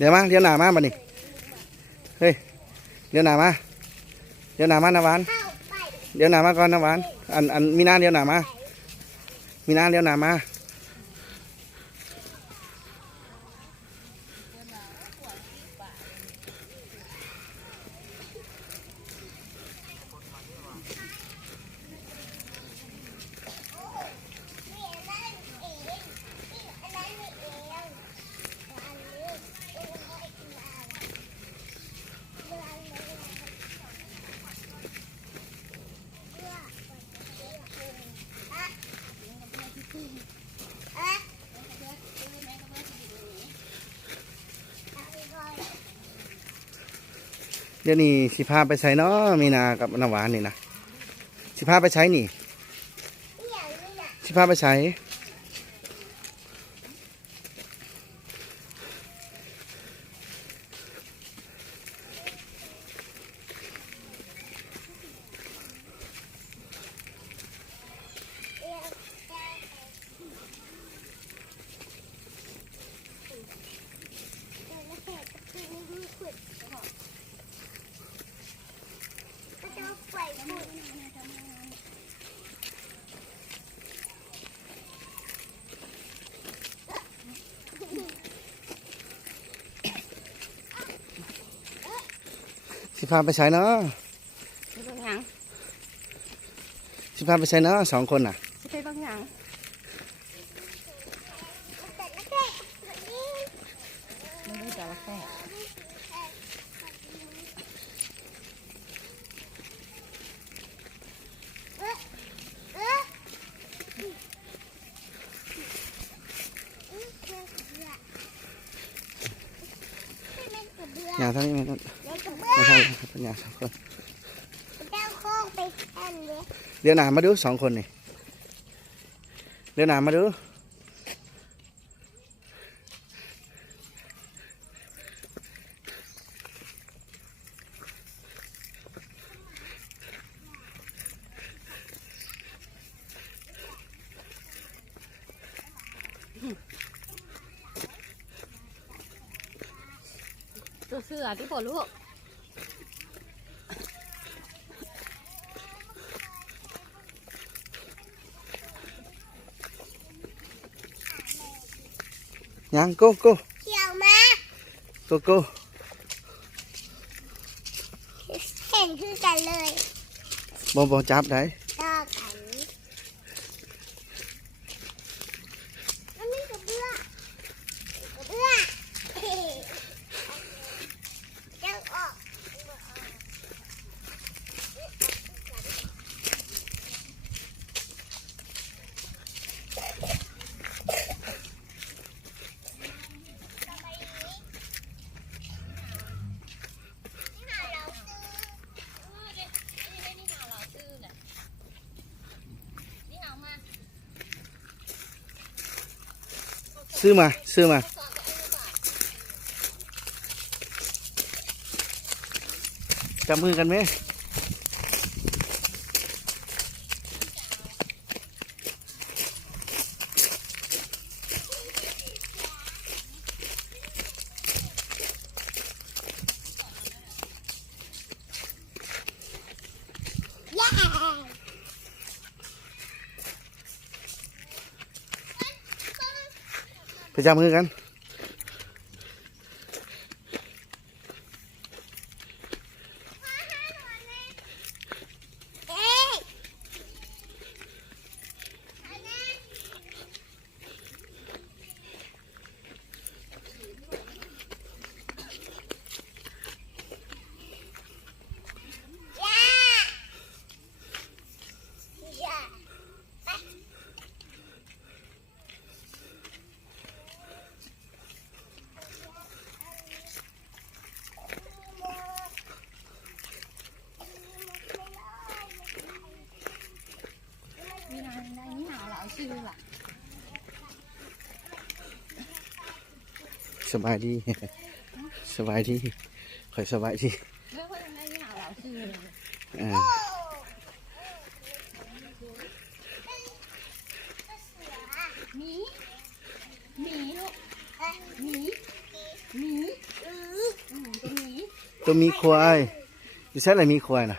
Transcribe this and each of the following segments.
เดี๋ยวมาเดี๋ยวหนามาบัดนี้เฮ้ยเดี๋ยวหนามาเดี๋ยวหนามาน้ำหวานเดี๋ยวหนามาก่อนน้ำหวานอันมีน้าเดี๋ยวหนามามีน้าเดี๋ยวหนามาเดี๋ยวนี้สิพาไปใช้เนาะมีนากับน้ำหวานนี่นะสิพาไปใช้นี่สิพาไปใช้สิพาไปใช้เนาะสิพาไปใช้เนาะสองคนน่ะสิไปบางอย่างมันไม่จะละแค่อย่าทั้งนี้อย่าทั้งอย่าสองคนเดี๋ยวหนามาดูสองคนนี่เดี๋ยวหนามาดูตัวเสือที่ปวดลูกยังโก้โก้เขียวมาโก้โก้เห็นคือกันเลยบอจับได้ต่อกันอันนี้กระเบื้องยังออกซื้อมาจับมือกันไหมไปจับมือกันสบายดีสบายดีคอยสบายดีหมีลูกหมี ตัวมีควายอยู่ใช่อะไรมีควายนะ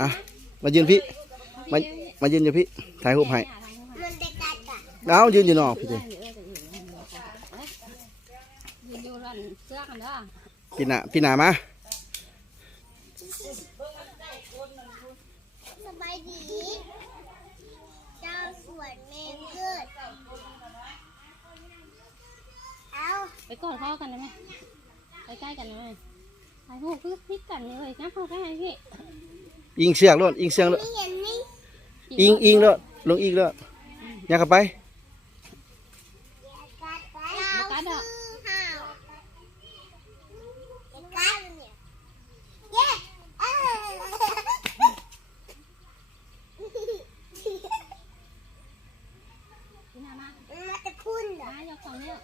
อ่ะมายืนพี่มายืนอยู่พี่ถ่ายรูปให้ มันจะกัดอ่ะ เอายืนอยู่นอกพี่ดิ อยู่ร้านเสื้อกันเด้อ พี่หนามา สบายดีเจ้าสวนเมงเกิดเอา ไปกอดข้าวกันได้ไหมไปใกล้กันได้ไหมถ่ายรูปพลิกกันเลยนะเข้าใกล้พี่ ยิงเสือกรถยิงเสือกรถ ไม่เห็นนี่ อิงรถลงอิงรถอยากเข้าไป กัดเราคือห่าวกัดเนี่ยเย้เออ พี่นามา มันจะพุ่นเหรอ มายกสองนิ้ว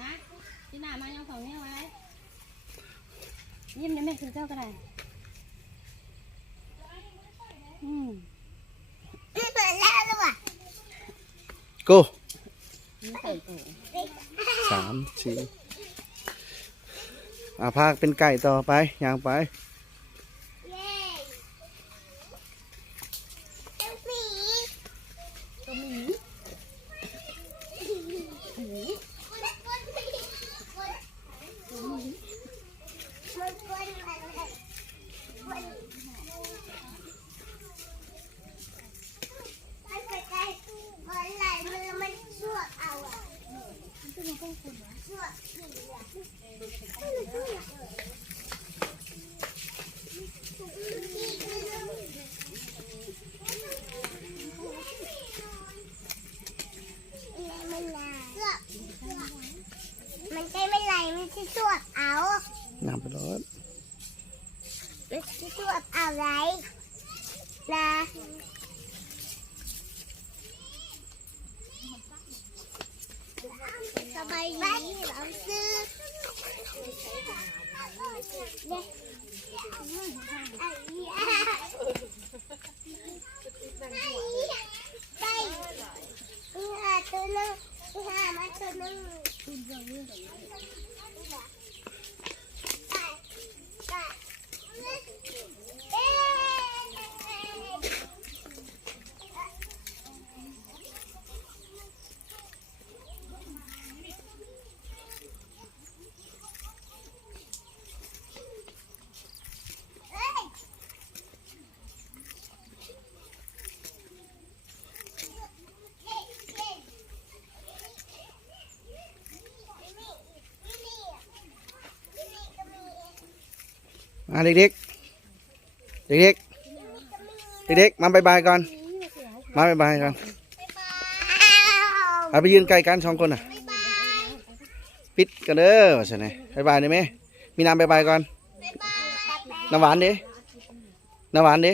นะพี่นามายกสองนิ้วไว้ยิ้มได้ไหมคือเจ้าก็ได้อืม เปิดแล้วหรือเปล่า กู นี่ใส่ตัว 3 4พาเป็นไก่ต่อไปย่างไป เย้เจ้าหมี ตัวหมี มันกวนมันกวนมันกวนมันไปไกลมันไหลมันสวดเอาอ่ะสวดผีอ่ะมันใช่ไม่ไหลมันจะสวดเอา ย่างไปรถ มันจะสวดเอาไรนะสบายดีเราซื้อเนี่ยไปหาตัวนึงหามาตัวนึงเด็กๆเด็กๆเด็กๆมาบายบายก่อนมาบายบายก่อนเอาไปยืนใกล้กัน2 คนน่ะปิดกันเด้อใช่ไหมบายบายได้ไหมมีน้ำบายบายก่อนน้ำหวานดิน้ำหวานดิ